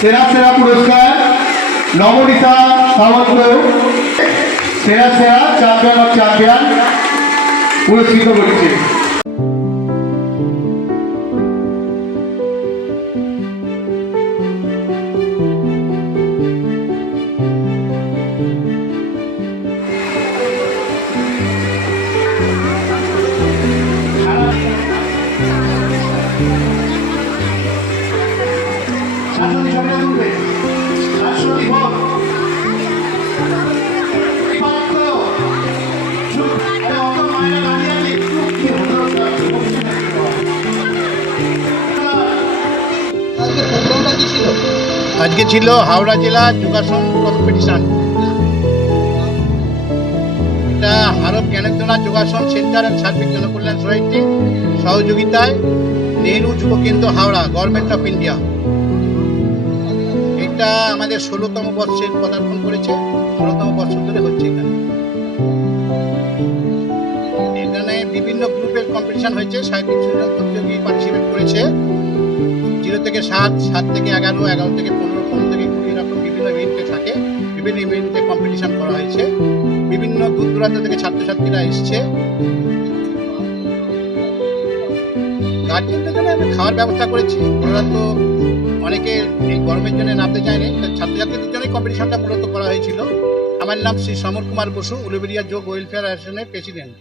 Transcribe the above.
সেরা সেরা পুরস্কার নবনীতা সামন্ত সেরা সেরা চ্যাম্পিয়ন অফ চ্যাম্পিয়ন পুরস্কৃত করছে। আজকে ছিল হাওড়া জেলা যোগাসন কম্পিটিশন এটা আরব জ্ঞানেন্দ্রনাথ যোগাসন সেন্টার অ্যান্ড সার্বিক জনকল্যাণ সোসাইটি সহযোগিতায় নেহরু যুব কেন্দ্র হাওড়া গভর্নমেন্ট অফ ইন্ডিয়া এটা আমাদের ষোলোতম বর্ষের পদার্পণ করেছে। ষোলোতম বর্ষ কম্পিটিশন হয়েছে সাঁত্রিশ জন প্রতিযোগী পার্টিসিপেট করেছে। জিরো থেকে সাত সাত থেকে এগারো এগারো থেকে পনেরো পনেরো থেকে কুড়ি এরকম বিভিন্ন ইভেন্টে থাকে, বিভিন্ন ইভেন্টে কম্পিটিশন করা হয়েছে। বিভিন্ন দূর দূরান্ত থেকে ছাত্রছাত্রীরা এসছে। গার্জেনদের জন্য আমি খাওয়ার ব্যবস্থা করেছি। ওরা তো অনেকে এই গরমের জন্য নামতে চায়নি ছাত্রছাত্রীদের জন্যই কম্পিটিশনটা মূলত করা হয়েছিল। আমার নাম শ্রী সমর কুমার বসু, উলুবেরিয়া যোগ ওয়েলফেয়ার অ্যাসোসিয়েশনের প্রেসিডেন্ট